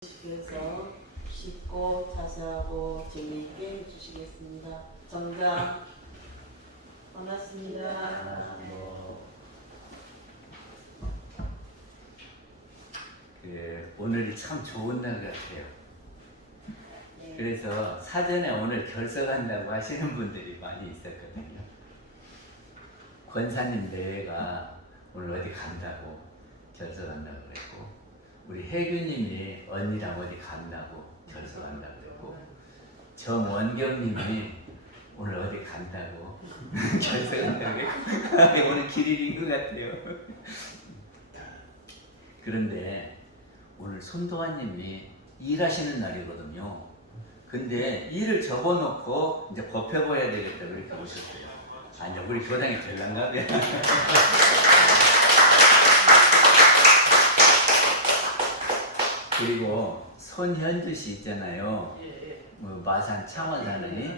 그래서 쉽고 자세하고 재미있게 해주시겠습니다. 정장 반갑습니다. 오늘이 참 좋은 날 같아요. 네. 그래서 사전에 오늘 결석한다고 하시는 분들이 많이 있었거든요. 권사님 대회가 오늘 어디 간다고 결석한다고 그랬고, 우리 혜규님이 언니랑 어디 간다고 결석한다고 그랬고, 정원경님이 오늘 어디 간다고 결석한다고 그랬고, 오늘 길일인 것 같아요. 그런데 오늘 손도환님이 일하시는 날이거든요. 근데 일을 접어놓고 이제 법해봐야 되겠다 그렇게 오셨어요. 아니, 우리 교당이 될란가면. 그리고 손현주 씨 있잖아요. 마산 창원 사느니.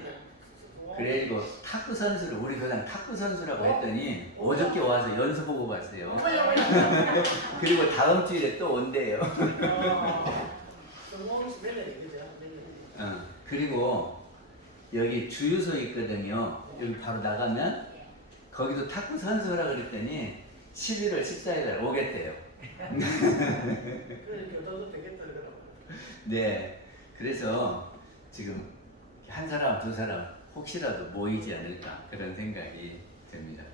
그래가지고 탁구 선수를 우리 교당 탁구 선수라고 했더니 어저께 와서 연수 보고 갔어요. 그리고 다음 주에 또 온대요. 그리고 여기 주유소 있거든요. 여기 바로 나가면 거기도 탁구 선수라 그랬더니 11월 14일 오겠대요. 네, 그래서 지금 한 사람 두 사람 혹시라도 모이지 않을까 그런 생각이 듭니다.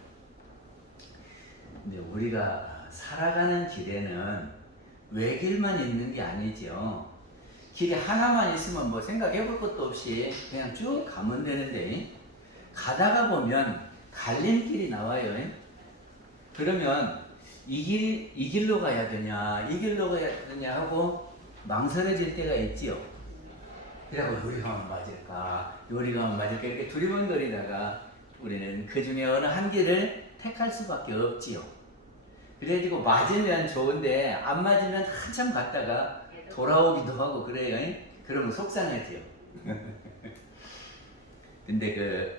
근데 우리가 살아가는 길에는 외길만 있는 게 아니죠. 길이 하나만 있으면 뭐 생각해 볼 것도 없이 그냥 쭉 가면 되는데, 가다가 보면 갈림길이 나와요. 그러면 이 길로 가야 되냐, 이 길로 가야 되냐 하고 망설여질 때가 있지요. 그래갖고 요리 가면 맞을까, 요리 가면 맞을까, 이렇게 두리번거리다가 우리는 그 중에 어느 한 길을 택할 수밖에 없지요. 그래가지고 맞으면 좋은데 안 맞으면 한참 갔다가 돌아오기도 하고 그래요. 그러면 속상하지요. 근데 그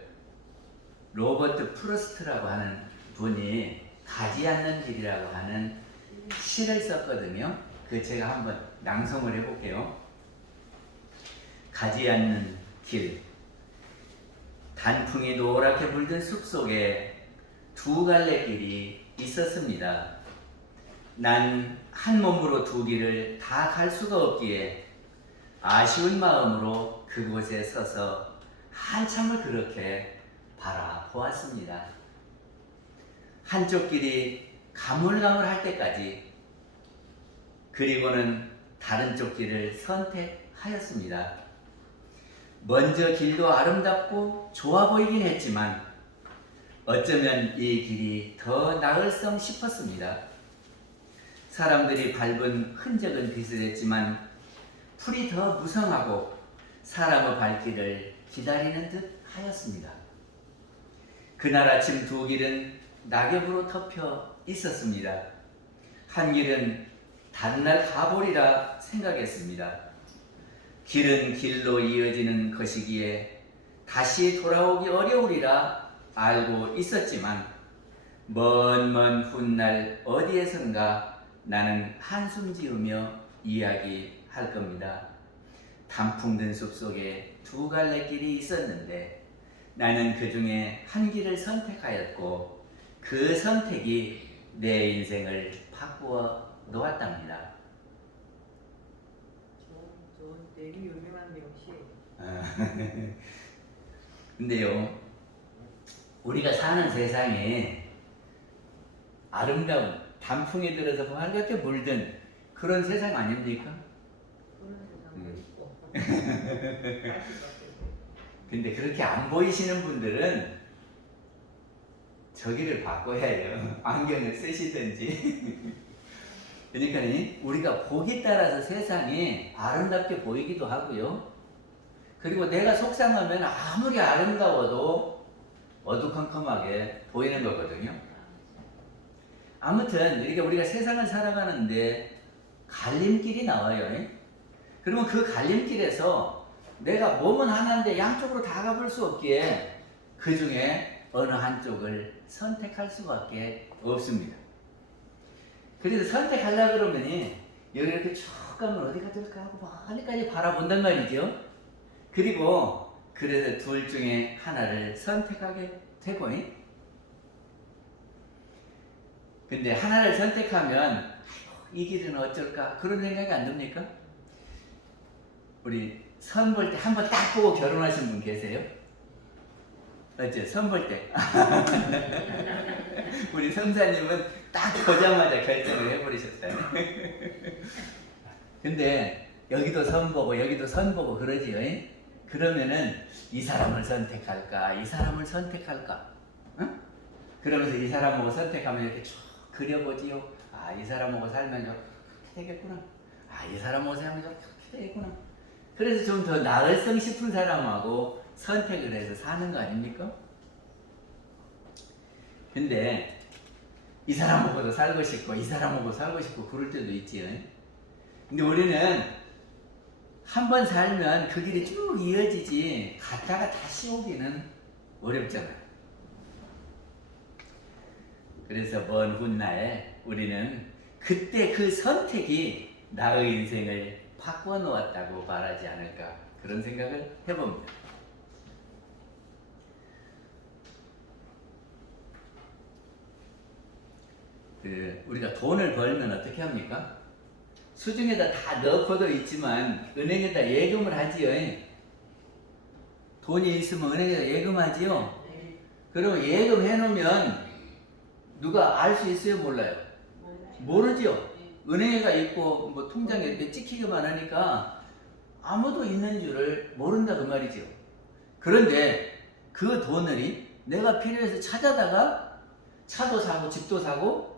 로버트 프로스트라고 하는 분이 가지 않는 길이라고 하는 시를 썼거든요. 그 제가 한번 낭송을 해볼게요. 가지 않는 길. 단풍이 노랗게 물든 숲속에 두 갈래 길이 있었습니다. 난 한 몸으로 두 길을 다 갈 수가 없기에 아쉬운 마음으로 그곳에 서서 한참을 그렇게 바라보았습니다. 한쪽 길이 가물가물할 때까지. 그리고는 다른 쪽 길을 선택하였습니다. 먼저 길도 아름답고 좋아 보이긴 했지만 어쩌면 이 길이 더 나을성 싶었습니다. 사람들이 밟은 흔적은 비슷했지만 풀이 더 무성하고 사람의 발길을 기다리는 듯 하였습니다. 그날 아침 두 길은 낙엽으로 덮여 있었습니다. 한 길은 다른 날 가보리라 생각했습니다. 길은 길로 이어지는 것이기에 다시 돌아오기 어려우리라 알고 있었지만 먼 훗날 어디에선가 나는 한숨 지으며 이야기할 겁니다. 단풍 든 숲속에 두 갈래 길이 있었는데 나는 그 중에 한 길을 선택하였고 그 선택이 내 인생을 바꾸어 놓았답니다. 좋은 되게 유명한데 역시. 근데요, 우리가 사는 세상에 아름다운 단풍이 들어서 밝게 물든 그런 세상 아닙니까? 그런 세상도 있고. 근데 그렇게 안 보이시는 분들은 저기를 바꿔야 해요. 안경을 쓰시든지. 그러니까 우리가 보기 따라서 세상이 아름답게 보이기도 하고요. 그리고 내가 속상하면 아무리 아름다워도 어두컴컴하게 보이는 거거든요. 아무튼 이렇게 우리가 세상을 살아가는데 갈림길이 나와요. 그러면 그 갈림길에서 내가 몸은 하나인데 양쪽으로 다 가볼 수 없기에 그 중에 어느 한쪽을 선택할 수밖에 없습니다. 그래서 선택하려고 그러면 여기 이렇게 쭉 가면 어디가 될까 하고 멀리까지 바라본단 말이죠. 그리고 그래서 둘 중에 하나를 선택하게 되고, 근데 하나를 선택하면 이 길은 어쩔까 그런 생각이 안 듭니까? 우리 선 볼 때 한 번 딱 보고 결혼하신 분 계세요? 어째 선 볼 때 우리 성사님은 딱 보자마자 결정을 해버리셨어요. 근데 여기도 선 보고 여기도 선 보고 그러지요. 그러면은 이 사람을 선택할까 이 사람을 선택할까, 응? 그러면서 이 사람하고 선택하면 이렇게 쭉 그려보지요. 아, 이 사람하고 살면 이렇게 되겠구나. 아, 이 사람하고 살면 이렇게 되겠구나. 그래서 좀 더 나을성 싶은 사람하고 선택을 해서 사는 거 아닙니까? 근데 이 사람하고도 살고 싶고 이 사람하고 살고 싶고 그럴 때도 있지요. 근데 우리는 한 번 살면 그 길이 쭉 이어지지 갔다가 다시 오기는 어렵잖아요. 그래서 먼 훗날 우리는 그때 그 선택이 나의 인생을 바꿔 놓았다고 말하지 않을까 그런 생각을 해봅니다. 우리가 돈을 벌면 어떻게 합니까? 수중에다 다 넣고도 있지만 은행에다 예금을 하지요. 돈이 있으면 은행에다 예금하지요. 그리고 예금해 놓으면 누가 알 수 있어요? 몰라요? 모르죠. 은행에가 있고 뭐 통장에 이렇게 찍히기만 하니까 아무도 있는 줄을 모른다 그 말이죠. 그런데 그 돈을 내가 필요해서 찾아다가 차도 사고 집도 사고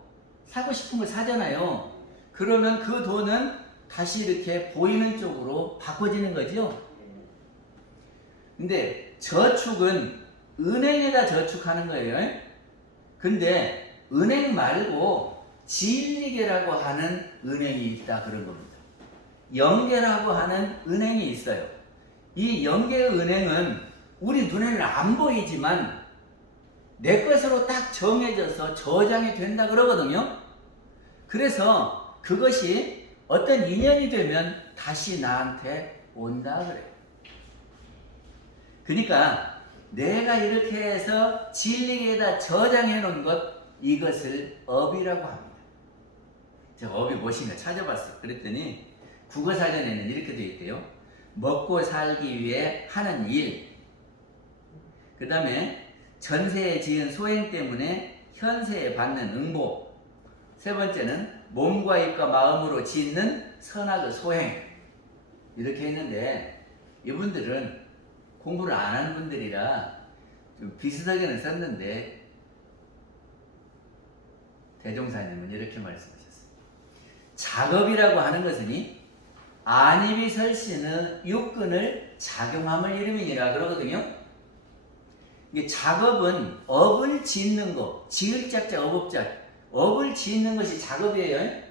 싶은 걸 사잖아요. 그러면 그 돈은 다시 이렇게 보이는 쪽으로 바꿔지는 거죠. 근데 저축은 은행에다 저축하는 거예요. 근데 은행 말고 진리계라고 하는 은행이 있다 그런 겁니다. 영계라고 하는 은행이 있어요. 이 영계 은행은 우리 눈에는 안 보이지만 내 것으로 딱 정해져서 저장이 된다 그러거든요. 그래서 그것이 어떤 인연이 되면 다시 나한테 온다 그래요. 그러니까 내가 이렇게 해서 진리계에다 저장해 놓은 것, 이것을 업이라고 합니다. 제가 업이 무엇인가 찾아봤어요. 그랬더니 국어사전에는 이렇게 되어 있대요. 먹고 살기 위해 하는 일, 그 다음에 전세에 지은 소행 때문에 현세에 받는 응보, 세 번째는 몸과 입과 마음으로 짓는 선악의 소행, 이렇게 했는데 이분들은 공부를 안 하는 분들이라 좀 비슷하게는 썼는데 대종사님은 이렇게 말씀하셨어요. 작업이라고 하는 것은 안입이 설신의 육근을 작용함을 이름이니라 그러거든요. 이게 작업은 업을 짓는 거, 지을 자자 업업자, 업을 짓는 것이 작업이에요.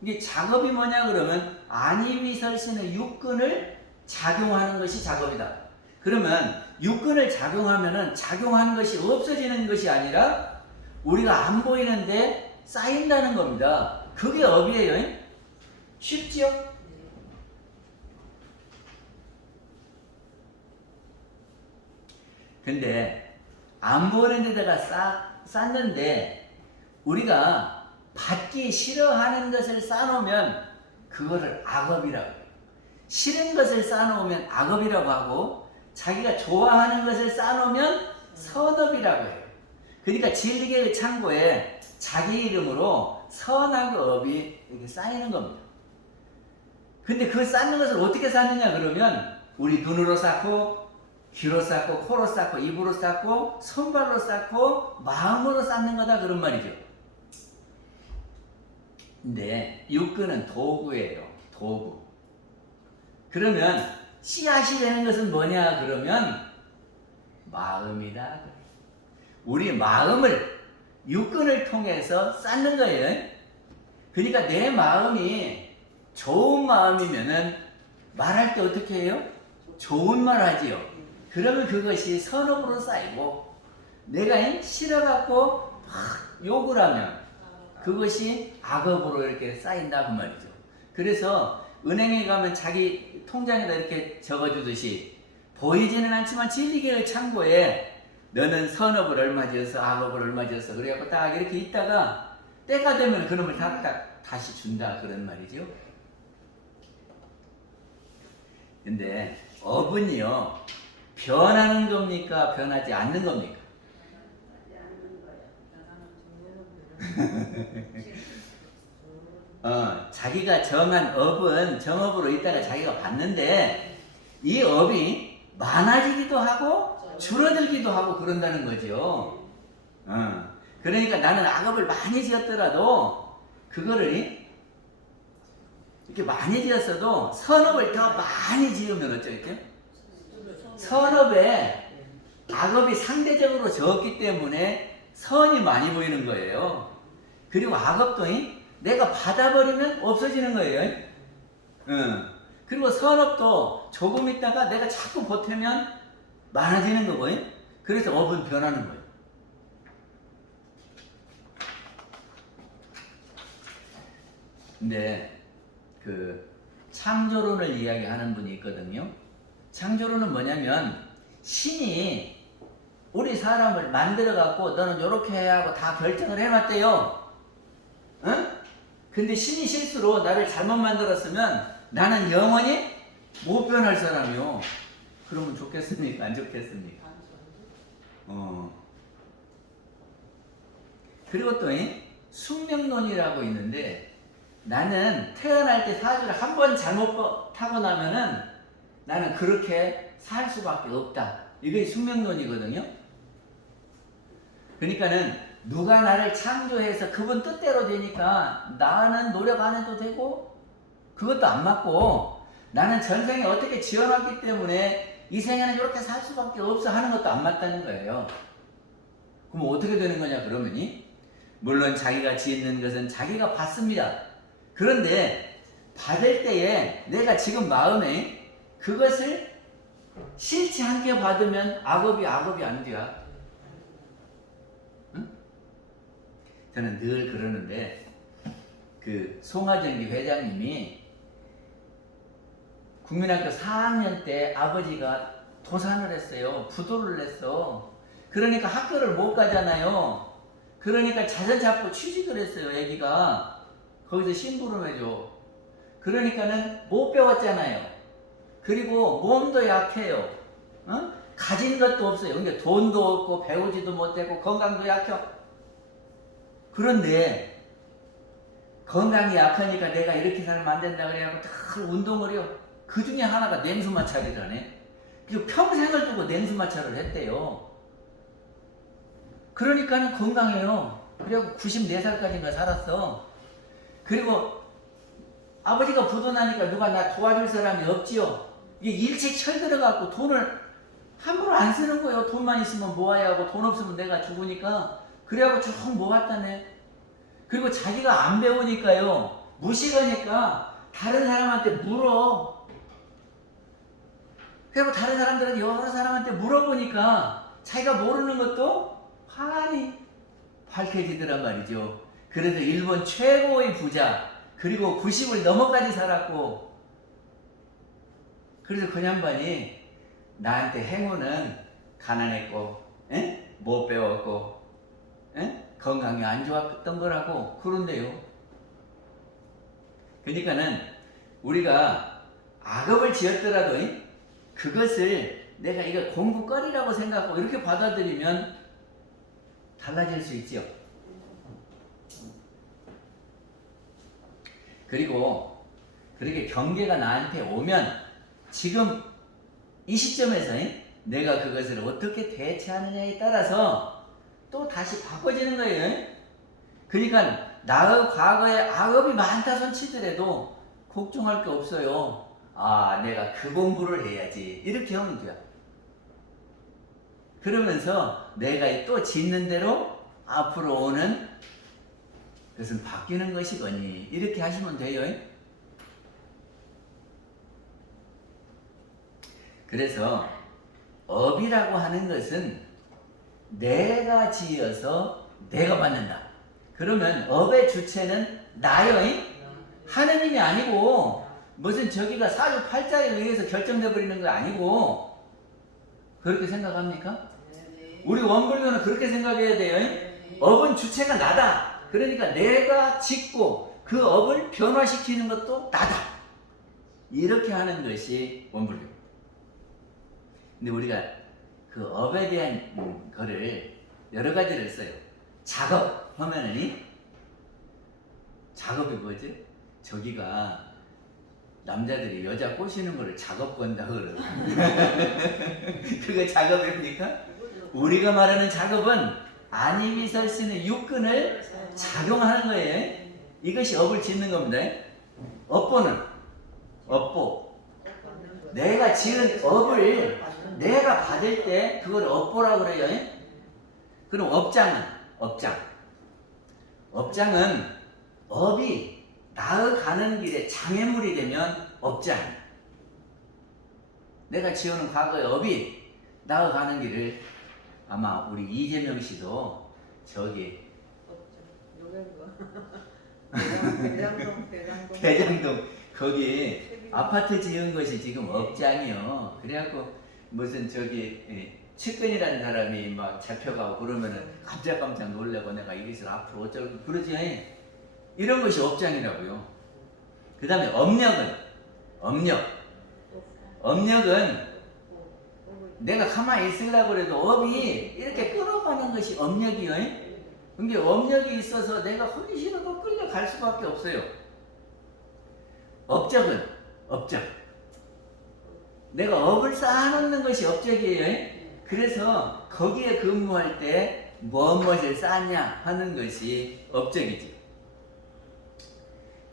이게 작업이 뭐냐 그러면 안입이 설신의 육근을 작용하는 것이 작업이다. 그러면 육근을 작용하면은 작용하는 것이 없어지는 것이 아니라 우리가 안 보이는데 쌓인다는 겁니다. 그게 업이에요. 쉽지요? 근데 안 보이는 데다가 쌓는데 우리가 받기 싫어하는 것을 쌓아놓으면 그거를 악업이라고 해요. 싫은 것을 쌓아놓으면 악업이라고 하고 자기가 좋아하는 것을 쌓아놓으면 선업이라고 해요. 그러니까 진리계의 창고에 자기 이름으로 선악의 업이 이렇게 쌓이는 겁니다. 근데 그 쌓는 것을 어떻게 쌓느냐 그러면 우리 눈으로 쌓고 귀로 쌓고 코로 쌓고 입으로 쌓고 손발로 쌓고 마음으로 쌓는 거다 그런 말이죠. 근데 육근은 도구예요. 도구. 그러면 씨앗이 되는 것은 뭐냐 그러면 마음이다. 우리 마음을 육근을 통해서 쌓는 거예요. 그러니까 내 마음이 좋은 마음이면은 말할 때 어떻게 해요? 좋은 말 하지요. 그러면 그것이 선업으로 쌓이고 내가 싫어갖고 막 욕을 하면 그것이 악업으로 이렇게 쌓인다 그 말이죠. 그래서 은행에 가면 자기 통장에다 이렇게 적어주듯이 보이지는 않지만 진리계를 참고해. 너는 선업을 얼마 지었어, 악업을 얼마 지었어. 그래갖고 딱 이렇게 있다가 때가 되면 그놈을 다시 준다 그런 말이죠. 근데 업은요 변하는 겁니까 변하지 않는 겁니까? 자기가 정한 업은 정업으로 있다가 자기가 봤는데 이 업이 많아지기도 하고 줄어들기도 하고 그런다는 거죠. 그러니까 나는 악업을 많이 지었더라도 그거를 이렇게 많이 지었어도 선업을 더 많이 지으면 어쩌겠죠? 선업에 악업이 상대적으로 적기 때문에 선이 많이 보이는 거예요. 그리고 악업도 내가 받아버리면 없어지는 거예요. 그리고 선업도 조금 있다가 내가 자꾸 보태면 많아지는 거고, 그래서 업은 변하는 거예요. 근데 그 창조론을 이야기하는 분이 있거든요. 창조론은 뭐냐면 신이 우리 사람을 만들어 갖고 너는 요렇게 해야 하고 다 결정을 해놨대요. 응? 근데 신이 실수로 나를 잘못 만들었으면 나는 영원히 못 변할 사람이요. 그러면 좋겠습니까? 안 좋겠습니까? 그리고 또 숙명론이라고 있는데 나는 태어날 때 사주를 한 번 잘못 타고 나면은 나는 그렇게 살 수밖에 없다. 이게 숙명론이거든요. 그러니까는 누가 나를 창조해서 그분 뜻대로 되니까 나는 노력 안 해도 되고 그것도 안 맞고 나는 전생에 어떻게 지어놨기 때문에 이 생에는 이렇게 살 수밖에 없어 하는 것도 안 맞다는 거예요. 그럼 어떻게 되는 거냐 그러면이 물론 자기가 짓는 것은 자기가 받습니다. 그런데 받을 때에 내가 지금 마음에 그것을 싫지 않게 받으면 악업이 안 돼요. 응? 저는 늘 그러는데 그 송하정기 회장님이 국민학교 4학년 때 아버지가 도산을 했어요. 부도를 냈어. 그러니까 학교를 못 가잖아요. 그러니까 자전 잡고 취직을 했어요. 애기가 거기서 심부름해줘. 그러니까는 못 배웠잖아요. 그리고 몸도 약해요. 가진 것도 없어요. 그러니까 돈도 없고 배우지도 못하고 건강도 약해. 그런데 건강이 약하니까 내가 이렇게 살면 안 된다 그래갖고 다 운동을 해요. 그 중에 하나가 냉수마찰이라네. 그리고 평생을 두고 냉수마찰을 했대요. 그러니까는 건강해요. 그래갖고 94살까지인가 살았어. 그리고 아버지가 부도나니까 누가 나 도와줄 사람이 없지요. 이게 일찍 철들어갖고 돈을 함부로 안 쓰는 거예요. 돈만 있으면 모아야 하고 돈 없으면 내가 죽으니까. 그래갖고 쭉 모았다네. 그리고 자기가 안 배우니까요. 무식하니까 다른 사람한테 물어. 그리고 다른 사람들은 여러 사람한테 물어보니까 자기가 모르는 것도 환히 밝혀지더란 말이죠. 그래서 일본 최고의 부자, 그리고 90을 넘어까지 살았고, 그래서 그 양반이 나한테 행운은 가난했고, 못 배웠고, 건강이 안 좋았던 거라고 그런데요. 그러니까는 우리가 악업을 지었더라도 그것을 내가 이거 공부거리라고 생각하고 이렇게 받아들이면 달라질 수 있죠. 그리고 그렇게 경계가 나한테 오면 지금 이 시점에서 내가 그것을 어떻게 대처하느냐에 따라서 또 다시 바꿔지는 거예요. 그러니까 나의 과거에 악업이 많다 손 치더라도 걱정할 게 없어요. 아, 내가 그 공부를 해야지. 이렇게 하면 돼요. 그러면서 내가 또 짓는 대로 앞으로 오는 그것은 바뀌는 것이거니. 이렇게 하시면 돼요. 그래서 업이라고 하는 것은 내가 지어서 내가 받는다. 그러면 업의 주체는 나요. 하느님이 아니고 무슨 저기가 사주팔자에 의해서 결정돼 버리는 거 아니고 그렇게 생각합니까? 네. 우리 원불교는 그렇게 생각해야 돼요. 네. 업은 주체가 나다. 그러니까 내가 짓고 그 업을 변화시키는 것도 나다. 이렇게 하는 것이 원불교. 근데 우리가 그 업에 대한 거를 여러 가지를 써요. 작업 하면은 작업이 뭐죠? 저기가 남자들이 여자 꼬시는 거를 작업 건다 그러고 그거 작업입니까? 우리가 말하는 작업은 안임이 설 수 있는 육근을 작용하는 거예요. 이것이 업을 짓는 겁니다. 업보는 업보. 내가 지은 업을 내가 받을 때 그걸 업보라고 그래요. 그럼 업장은 업장. 업장은 업이 나아가는 길에 장애물이 되면 업장. 내가 지어놓은 과거의 업이 나아가는 길을 아마 우리 이재명 씨도 저기 대장동 거기 아파트 지은 것이 지금 업장이요. 그래갖고 무슨 저기 측근이라는 사람이 막 잡혀가고 그러면은 깜짝깜짝 놀래고 내가 이것을 앞으로 어쩌고 그러지. 이런 것이 업장이라고요. 그 다음에 업력은 내가 가만히 있으려고 해도 업이 이렇게 끌어가는 것이 업력이요. 근데 업력이 있어서 내가 하기 싫어도 끌려갈 수밖에 없어요. 업적은 업적. 내가 업을 쌓아놓는 것이 업적이에요. 그래서 거기에 근무할 때 무엇을 쌓냐 하는 것이 업적이지.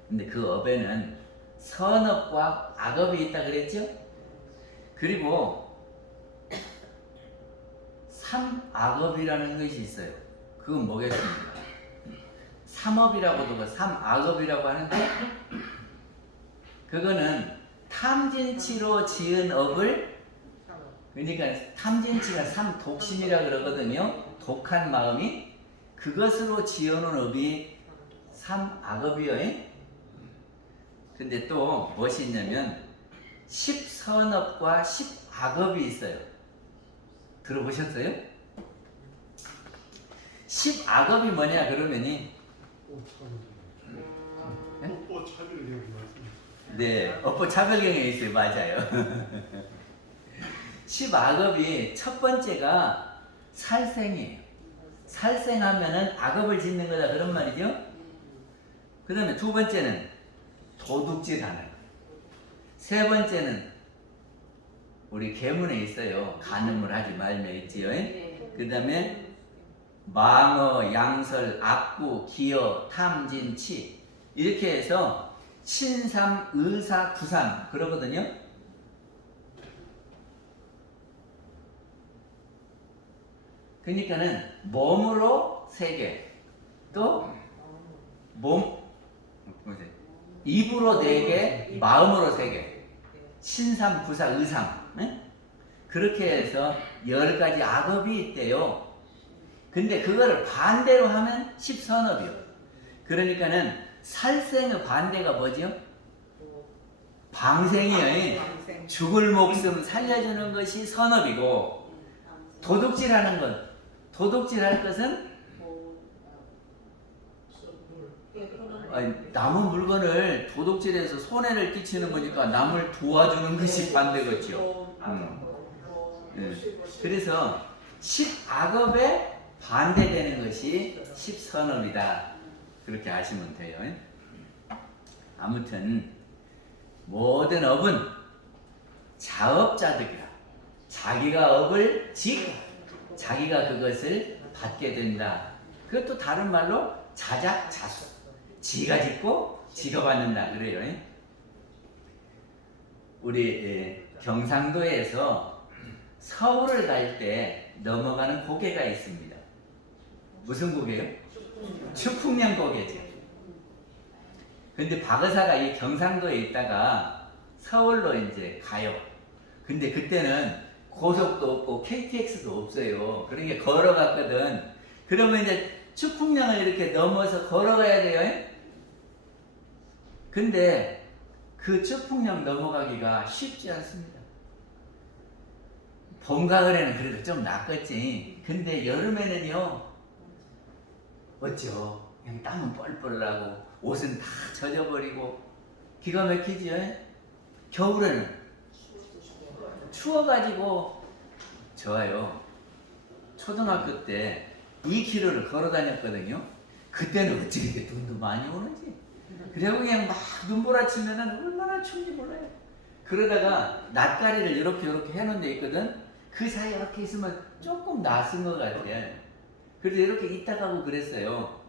근데 그 업에는 선업과 악업이 있다 그랬죠? 그리고 삼악업이라는 것이 있어요. 그건 뭐겠습니까? 삼업이라고도 하고 삼악업이라고 하는데 그거는 탐진치로 지은 업을 그러니까 탐진치가 삼독심이라 그러거든요. 독한 마음이 그것으로 지어놓은 업이 삼악업이요. 근데 또 무엇이 있냐면 십선업과 십악업이 있어요. 들어보셨어요? 십악업이 뭐냐 그러면이 업보 차별경이 맞습니다. 네, 업보 차별경에 있어요. 맞아요. 십악업이 첫 번째가 살생이에요. 살생하면은 악업을 짓는 거다 그런 말이죠. 그 다음에 두 번째는 도둑질하는 거. 세 번째는 우리 계문에 있어요. 간음을 하지 말며 있지요. 그 다음에 망어, 양설, 악구, 기어, 탐진, 치 이렇게 해서 신삼, 의사, 구삼 그러거든요. 그러니까는 몸으로 3개, 또 입으로 4개, 마음으로 3개. 신삼, 구사, 의삼. 그렇게 해서 10가지 악업이 있대요. 근데 그거를 반대로 하면 십선업이요. 그러니까는 살생의 반대가 뭐죠? 방생이요. 죽을 목숨 살려주는 것이 선업이고, 도둑질하는 것, 도둑질할 것은 남은 물건을 도둑질해서 손해를 끼치는 거니까 남을 도와주는 것이 반대겠죠. 그래서 십악업에 반대되는 것이 십선업이다. 그렇게 아시면 돼요. 아무튼 모든 업은 자업자득이라. 자기가 업을 짓고 자기가 그것을 받게 된다. 그것도 다른 말로 자작자수. 지가 짓고 지가 받는다 그래요. 우리 경상도에서 서울을 갈 때 넘어가는 고개가 있습니다. 무슨 고개요? 추풍령 고개죠. 근데 박의사가 이 경상도에 있다가 서울로 이제 가요. 근데 그때는 고속도 없고 KTX도 없어요. 그러니까 걸어갔거든. 그러면 이제 추풍령을 이렇게 넘어서 걸어가야 돼요. 근데 그 추풍령 넘어가기가 쉽지 않습니다. 봄, 가을에는 그래도 좀 낫겠지. 근데 여름에는요, 어쩌? 그냥 땀은 뻘뻘 나고, 옷은 다 젖어버리고, 기가 막히죠? 겨울에는 추워가지고, 좋아요. 초등학교 때 2km를 걸어 다녔거든요. 그때는 어찌 이렇게 눈도 많이 오는지. 그래고 그냥 막 눈보라치면은 얼마나 추운지 몰라요. 그러다가 낯가리를 이렇게 해놓은 데 있거든. 그 사이에 이렇게 있으면 조금 낯선 것 같아. 그래서 이렇게 있다 가고 그랬어요.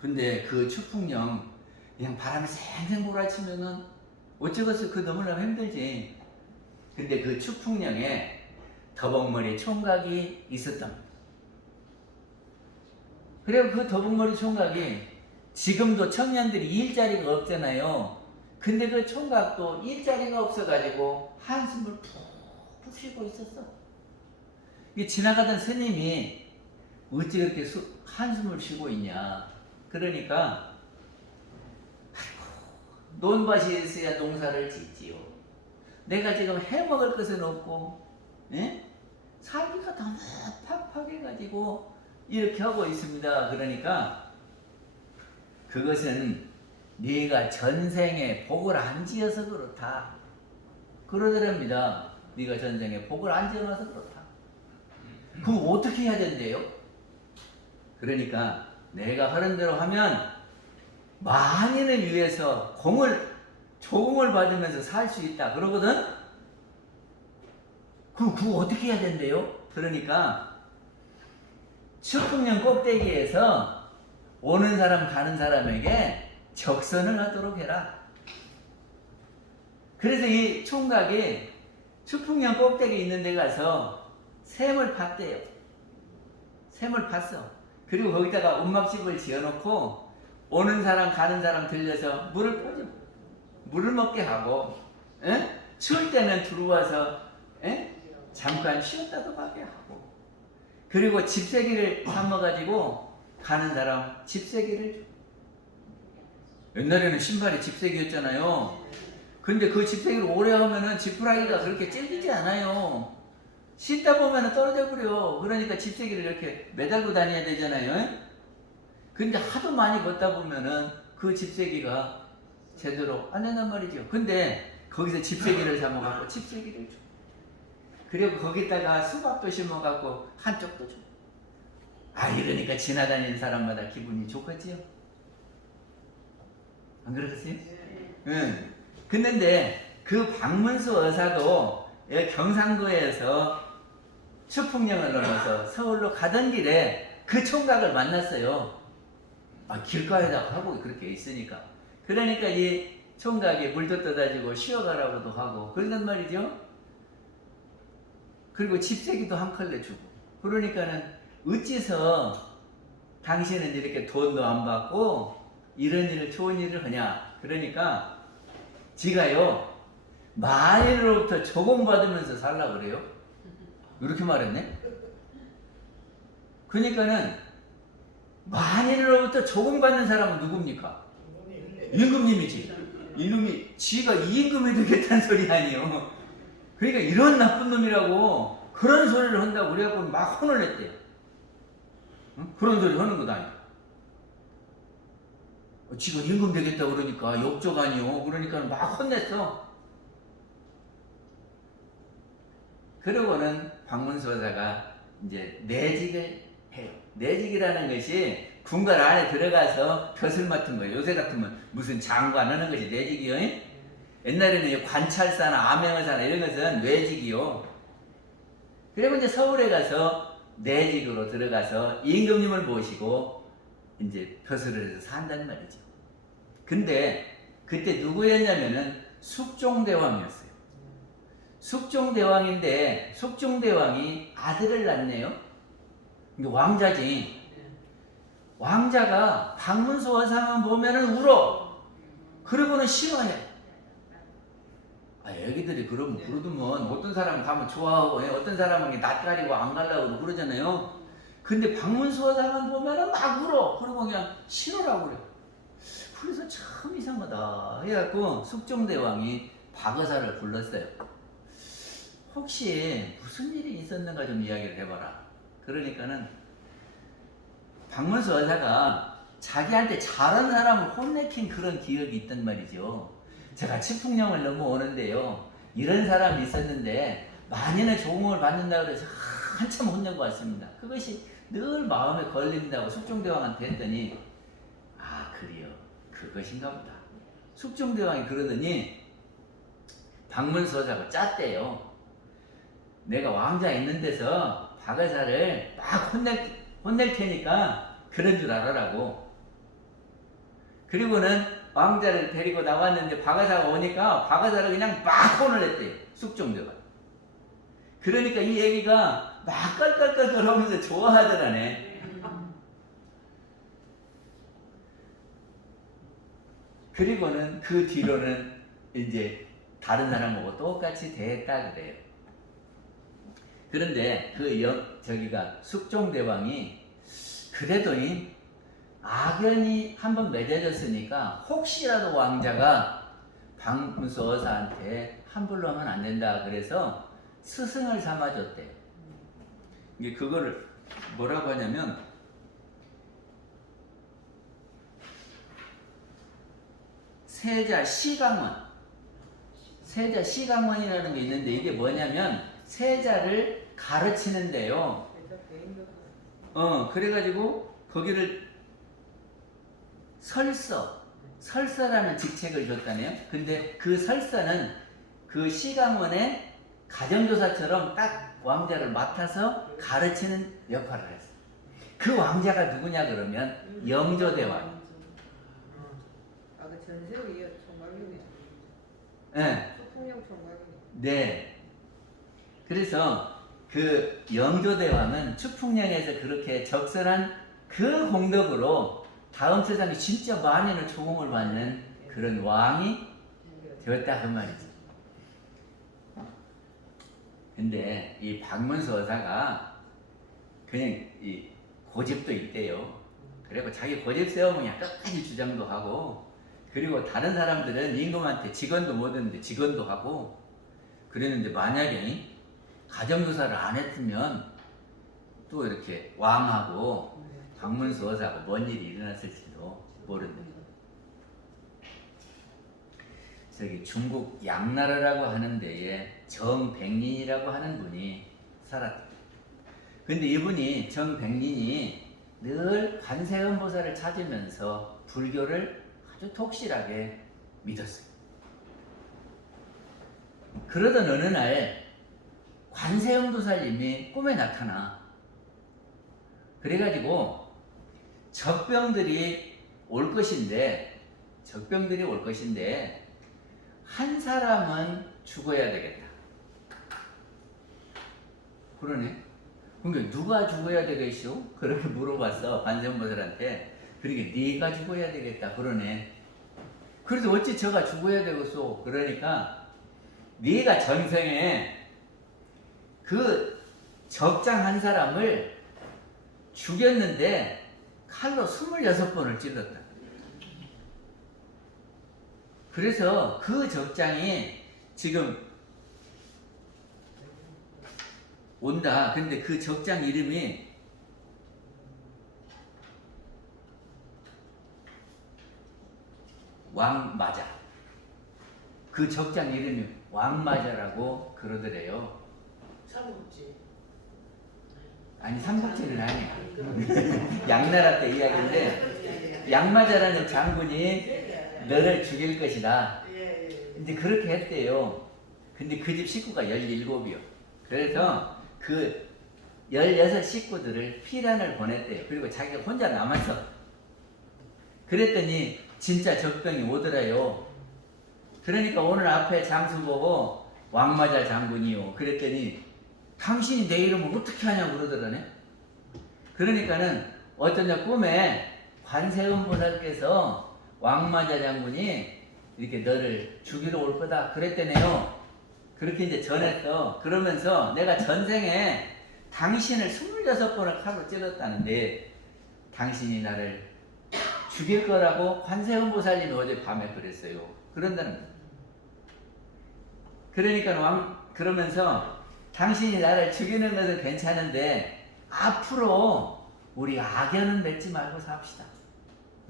근데 그 추풍령 그냥 바람이 쌩쌩 몰아치면은 어쩌겠어. 그 너무나 힘들지. 근데 그 추풍령에 더벅머리 총각이 있었던. 그리고 그 더벅머리 총각이 지금도 청년들이 일자리가 없잖아요. 근데 그 총각도 일자리가 없어가지고 한숨을 푹 쉬고 있었어. 이게 지나가던 스님이 어찌 그렇게 한숨을 쉬고 있냐. 그러니까 논밭이 있어야 농사를 짓지요. 내가 지금 해먹을 것은 없고, 예? 살기가 너무 팍팍해가지고 이렇게 하고 있습니다. 그러니까 그것은 네가 전생에 복을 안 지어서 그렇다. 그러더랍니다. 네가 전생에 복을 안 지어서 그렇다. 그럼 어떻게 해야 된대요? 그러니까 내가 하는 대로 하면 만인을 위해서 조공을 받으면서 살 수 있다. 그러거든? 그럼 그거 어떻게 해야 된대요? 그러니까 추풍령 꼭대기에서 오는 사람 가는 사람에게 적선을 하도록 해라. 그래서 이 총각이 추풍령 꼭대기 있는 데 가서 샘을 팠대요. 샘을 팠어. 그리고 거기다가 움막집을 지어놓고 오는 사람 가는 사람 들려서 물을 퍼줘. 물을 먹게 하고, 에? 추울 때는 들어와서, 에? 잠깐 쉬었다도 가게 하고, 그리고 집세기를 삼아가지고 가는 사람 집세기를 줘. 옛날에는 신발이 집세기였잖아요. 근데 그 집세기를 오래 하면은 지푸라기가 그렇게 찔리지 않아요. 씻다 보면은 떨어져 버려. 그러니까 집세기를 이렇게 매달고 다녀야 되잖아요. 근데 하도 많이 걷다 보면은 그 집세기가 제대로 안 된단 말이죠. 근데 거기서 집세기를 삼아갖고 집세기를 줘. 그리고 거기다가 수박도 심어갖고 한쪽도 줘. 아, 이러니까 지나다니는 사람마다 기분이 좋겠지요? 안 그러겠어요? 응. 근데 그 박문수 의사도 경상도에서 추풍령을 넘어서 서울로 가던 길에 그 총각을 만났어요. 아, 길가에다가 하고 그렇게 있으니까. 그러니까 이 총각이 물도 떠다주고 쉬어가라고도 하고 그런단 말이죠. 그리고 집세기도 한 컬레 주고. 그러니까는 어찌서 당신은 이렇게 돈도 안 받고 이런 일을 좋은 일을 하냐. 그러니까 지가요 만인으로부터 조공받으면서 살라고 그래요. 이렇게 말했네. 그러니까는 만인으로부터 조공받는 사람은 누굽니까? 임금님이지. 이놈이 지가 임금이 되겠다는 소리 아니에요. 그러니까 이런 나쁜 놈이라고 그런 소리를 한다고 그래갖고 막 혼을 냈대요. 응? 그런 소리 하는 것 아니야. 지가 임금 되겠다고 그러니까 욕적 아니요. 그러니까 막 혼냈어. 그러고는 박문수 여사가 이제 내직을 해요. 내직이라는 것이 군관 안에 들어가서 벼슬 맡은 거예요. 요새 같으면 무슨 장관 하는 것이 내직이요. 옛날에는 관찰사나 암행의사나 이런 것은 외직이요. 그리고 이제 서울에 가서 내직으로 들어가서 임금님을 모시고 이제 벼슬을 해서 산단 말이죠. 근데 그때 누구였냐면은 숙종대왕이었어요. 숙종대왕인데 숙종대왕이 아들을 낳네요. 왕자지. 왕자가 박문수 원상만 보면은 울어. 그러고는 싫어해. 아, 애기들이 그러면 어떤 사람은 가면 좋아하고 어떤 사람은 낯가리고 안 가려고 그러잖아요. 근데 박문수 원상만 보면은 막 울어. 그리고 그냥 싫어라고 그래. 그래서 참 이상하다 해갖고 숙종대왕이 박의사를 불렀어요. 혹시 무슨 일이 있었는가 좀 이야기를 해봐라. 그러니까는 박문수 의사가 자기한테 잘한 사람을 혼내킨 그런 기억이 있단 말이죠. 제가 치풍령을 넘어오는데요, 이런 사람이 있었는데 많이는 조공을 받는다고 그래서 한참 혼내고 왔습니다. 그것이 늘 마음에 걸린다고 숙종대왕한테 했더니, 아 그래요, 그것인가 보다. 숙종대왕이 그러더니 박문수 의사가 짰대요. 내가 왕자 있는 데서 박의사를 막 혼낼 테니까 그런 줄 알아라고. 그리고는 왕자를 데리고 나왔는데 박의사가 오니까 박의사를 그냥 막 혼을 냈대요, 숙종대왕. 그러니까 이 애기가 막 깔깔깔깔 하면서 좋아하더라네. 그리고는 그 뒤로는 이제 다른 사람하고 똑같이 대했다 그래요. 그런데 저기가 숙종대왕이 그래도 이 악연이 한번 맺어졌으니까 혹시라도 왕자가 박문수 의사한테 함부로 하면 안 된다 그래서 스승을 삼아줬대요. 이게 그거를 뭐라고 하냐면 세자 시강원이라는 게 있는데, 이게 뭐냐면 세자를 가르치는데요. 그래가지고 거기를 설서라는 직책을 줬다네요. 근데 그 설서는 그 시강원의 가정교사처럼 딱 왕자를 맡아서 가르치는 역할을 했어요. 그 왕자가 누구냐 그러면 영조대왕. 그 전세의 총각이네. 네. 소통령 총각이네. 네. 그래서 그 영조대왕은 추풍령에서 그렇게 적설한 그 공덕으로 다음 세상에 진짜 만인의 초공을 받는 그런 왕이 되었다 그 말이죠. 근데 이 박문수 의사가 그냥 이 고집도 있대요. 그리고 자기 고집 세우면 끝까지 주장도 하고, 그리고 다른 사람들은 임금한테 직언도 못 했는데 직언도 하고 그랬는데, 만약에 가정교사를 안 했으면 또 이렇게 왕하고 박문수 의사하고 뭔 일이 일어났을지도 모른다. 저기 중국 양나라라고 하는 데에 정백린이라고 하는 분이 살았다. 근데 이분이 정백린이 늘 관세음보살을 찾으면서 불교를 아주 독실하게 믿었어요. 그러던 어느 날 관세음보살님이 꿈에 나타나. 그래가지고 적병들이 올 것인데 한 사람은 죽어야 되겠다. 그러네. 그러니까 누가 죽어야 되겠쇼? 그렇게 물어봤어, 관세음보살한테. 그러니까 네가 죽어야 되겠다 그러네. 그래서 어찌 저가 죽어야 되겠소? 그러니까 네가 전생에 그 적장 한 사람을 죽였는데 칼로 26번을 찔렀다. 그래서 그 적장이 지금 온다. 근데 그 적장 이름이 왕마자. 그 적장 이름이 왕마자라고 그러더래요. 삼국지. 아니, 삼국지는 아니야. 양나라 때 이야기인데, 양마자라는 장군이 너를 죽일 것이다. 근데 그렇게 했대요. 근데 그 집 식구가 17이요. 그래서 그 16 식구들을 피란을 보냈대요. 그리고 자기가 혼자 남았어. 그랬더니 진짜 적병이 오더라요. 그러니까 오늘 앞에 장수 보고 왕마자 장군이요. 그랬더니 당신이 내 이름을 어떻게 하냐고 그러더라네. 그러니까는 어떤 꿈에 관세음보살께서 왕마자 장군이 이렇게 너를 죽이러 올 거다 그랬대네요. 그렇게 이제 전했어. 그러면서 내가 전생에 당신을 26번을 칼로 찔렀다는데 당신이 나를 죽일 거라고 관세음보살님이 어제 밤에 그랬어요. 그런다는 거예요. 그러니까 그러면서 당신이 나를 죽이는 것은 괜찮은데 앞으로 우리 악연은 맺지 말고 삽시다.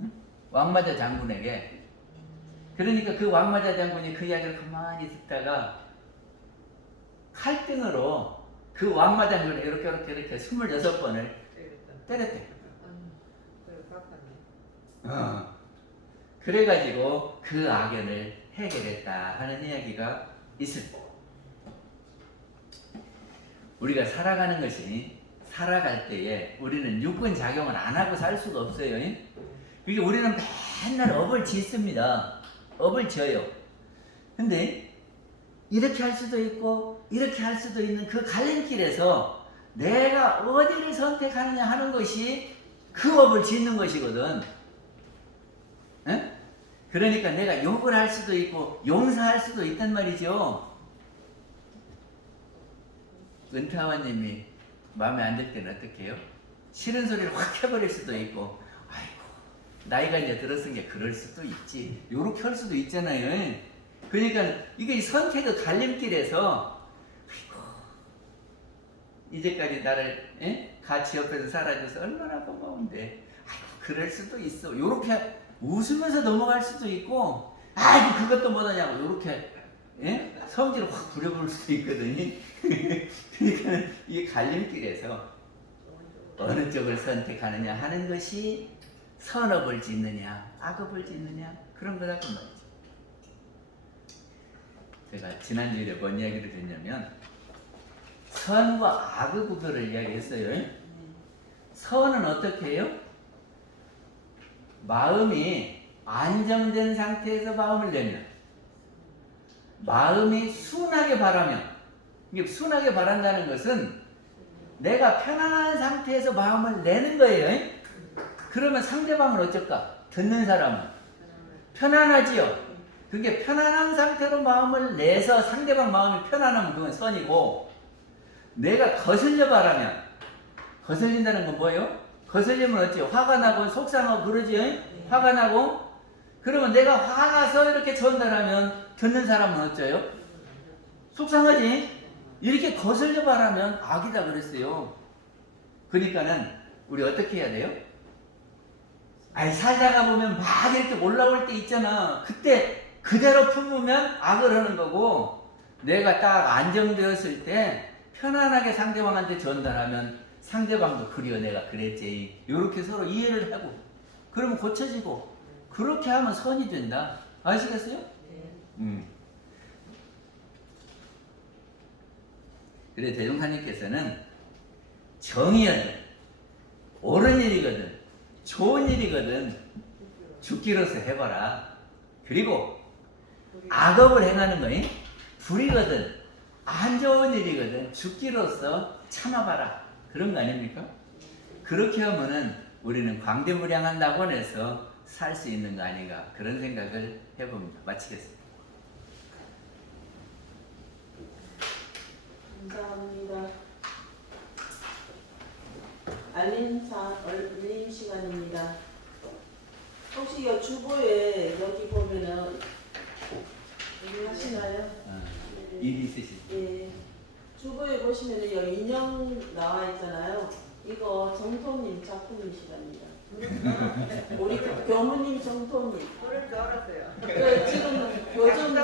응? 왕마자 장군에게. 그러니까 그 왕마자 장군이 그 이야기를 가만히 듣다가 칼등으로 그 왕마자 장군을 이렇게 26번을 때렸대. 그래 바꿨네. 그래가지고 그 악연을 해결했다 하는 이야기가 있습니다. 우리가 살아가는 것이 살아갈 때에 우리는 육군 작용을 안 하고 살 수가 없어요. 그러니까 우리는 맨날 업을 짓습니다. 업을 지어요. 근데 이렇게 할 수도 있고 이렇게 할 수도 있는 그 갈림길에서 내가 어디를 선택하느냐 하는 것이 그 업을 짓는 것이거든. 에? 그러니까 내가 욕을 할 수도 있고 용서할 수도 있단 말이죠. 은타와님이 마음에 안 들 때는 어떻게 해요? 싫은 소리를 확 해버릴 수도 있고, 아이고 나이가 이제 들었으니까 그럴 수도 있지, 요렇게 할 수도 있잖아요. 그러니까 이게 선택의 갈림길에서 아이고 이제까지 나를 같이 옆에서 살아줘서 얼마나 고마운데, 아이고 그럴 수도 있어, 요렇게 웃으면서 넘어갈 수도 있고, 아이고 그것도 못하냐고 요렇게 성질을 확 부려볼 수도 있거든요. 그러니까 이 갈림길에서 어느 쪽을 선택하느냐 하는 것이 선업을 짓느냐 악업을 짓느냐 그런 거라고 말이죠. 제가 지난주에 뭔 이야기를 했냐면 선과 악의 구별을 이야기했어요. 선은 어떻게 해요? 마음이 안정된 상태에서 마음을 내면, 마음이 순하게 바라면, 이게 순하게 바란다는 것은 내가 편안한 상태에서 마음을 내는 거예요. 그러면 상대방은 어쩔까? 듣는 사람은 편안하지요. 그게 편안한 상태로 마음을 내서 상대방 마음이 편안하면 그건 선이고, 내가 거슬려 바라면, 거슬린다는 건 뭐예요? 거슬리면 어찌요? 화가 나고 속상하고 그러지? 화가 나고, 그러면 내가 화나서 이렇게 전달하면 듣는 사람은 어쩌요? 속상하지? 이렇게 거슬려 바라면 악이다 그랬어요. 그러니까는 우리 어떻게 해야 돼요? 아니 살다가 보면 막 이렇게 올라올 때 있잖아. 그때 그대로 품으면 악을 하는 거고, 내가 딱 안정되었을 때 편안하게 상대방한테 전달하면 상대방도 그래요 내가 그랬지, 이렇게 서로 이해를 하고 그러면 고쳐지고, 그렇게 하면 선이 된다. 아시겠어요? 그래 대종사님께서는 정의여든 옳은 일이거든 좋은 일이거든 죽기로서 해봐라. 그리고 악업을 행하는 거니 불이거든 안 좋은 일이거든 죽기로서 참아봐라. 그런 거 아닙니까? 그렇게 하면은 우리는 광대무량한 낙원에서 살 수 있는 거 아닌가, 그런 생각을 해봅니다. 마치겠습니다. 감사합니다. 알림 시간입니다. 혹시 이 주보에 여기 보면은 여기 하시나요? 일이 있으시죠? 예. 주보에 보시면은 여기 인형 나와 있잖아요. 이거 정토님 작품이시랍니다. 우리 교무님 정토님. 그럴 줄 알았어요. 지금 요즘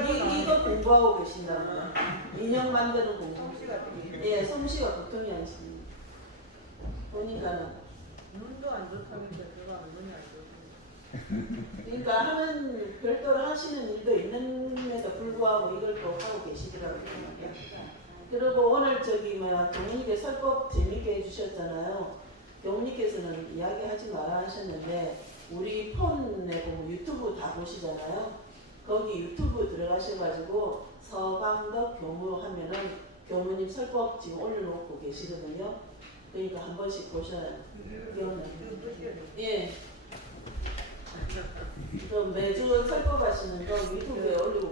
이거 공부하고 계신답니다. 인형 만드는 공부. 솜씨가 되게. 예, 솜씨가 보통이 아니십니다. 보니까는. 눈도 안 좋다는데 그거 눈이 안 좋다. 그러니까 하는 별도로 하시는 일도 있는데도 불구하고 이걸 또 하고 계시더라고요. 그리고 오늘 교무님께 설법 재밌게 해주셨잖아요. 교무님께서는 이야기하지 마라 하셨는데 우리 폰에 보면 유튜브 다 보시잖아요. 거기 유튜브 들어가셔가지고 서강덕 교무 하면은 교무님 설법 지금 올려놓고 계시거든요. 그러니까 한 번씩 보셔야 예. 그 매주 설법하시는 거 유튜브에 올리고